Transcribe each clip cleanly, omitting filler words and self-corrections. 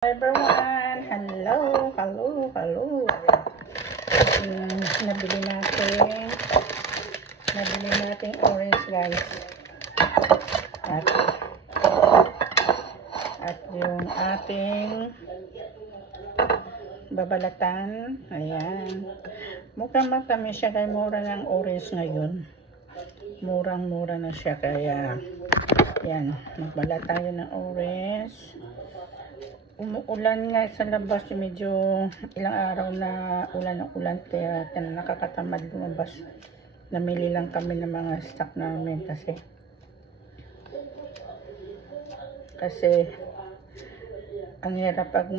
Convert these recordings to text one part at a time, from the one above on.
Everyone, hello. Nabili natin orange, guys. At yung ating babalatan, ayan. Mukhang matamis siya, kaya mura ng orange ngayon. Murang-mura na siya, kaya yan, magbalat tayo ng orange. Umuulan nga sa labas, medyo ilang araw na ulan, kaya nakakatamad lumabas. Namili lang kami ng mga stock namin kasi ang hirap pag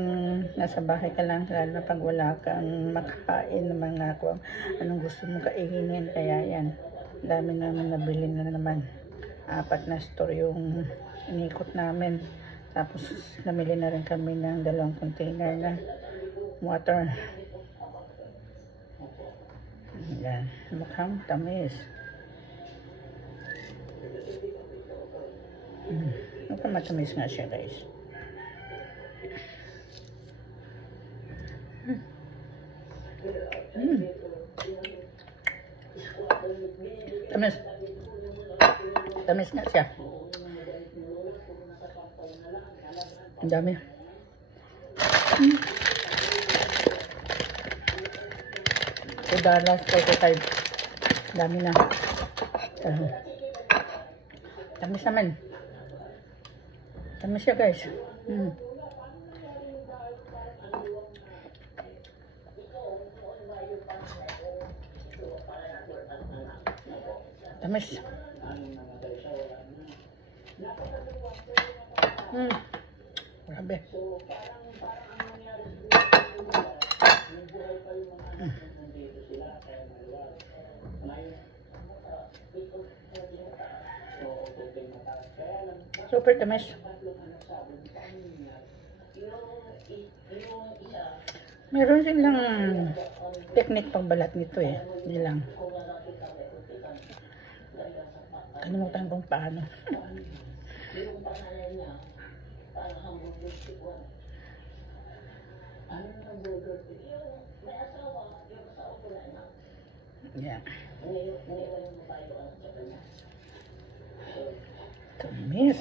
nasa bahay ka lang, lalo na pag wala kang makakain ng mga anong gusto mong kainin. Kaya yan, dami namin nabili na naman. 4 na store yung inikot namin. Tapos namili na rin kami ng 2 container na water. Yan, mukhang tamis. Mukhang matamis nga siya, guys. Tamis nga siya. Ang dami. $2.45. Dami na. Tamis naman. Tamis siya, guys. Tamis. Grabe. Super tamis. Meron silang technique pagbalat nito eh. Hindi lang. Kalimutan kung paano. Yeah. Tamis.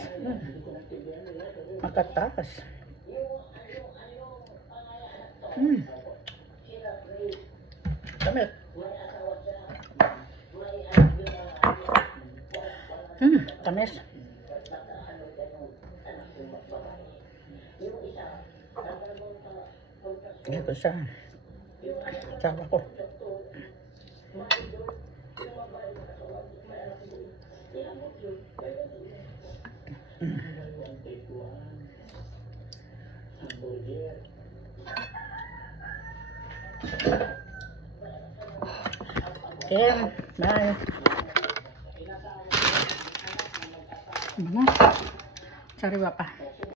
Makatakas. Tamis. Tamis. Ito siya. Sawa ko. Okay, bye. Sariwa pa.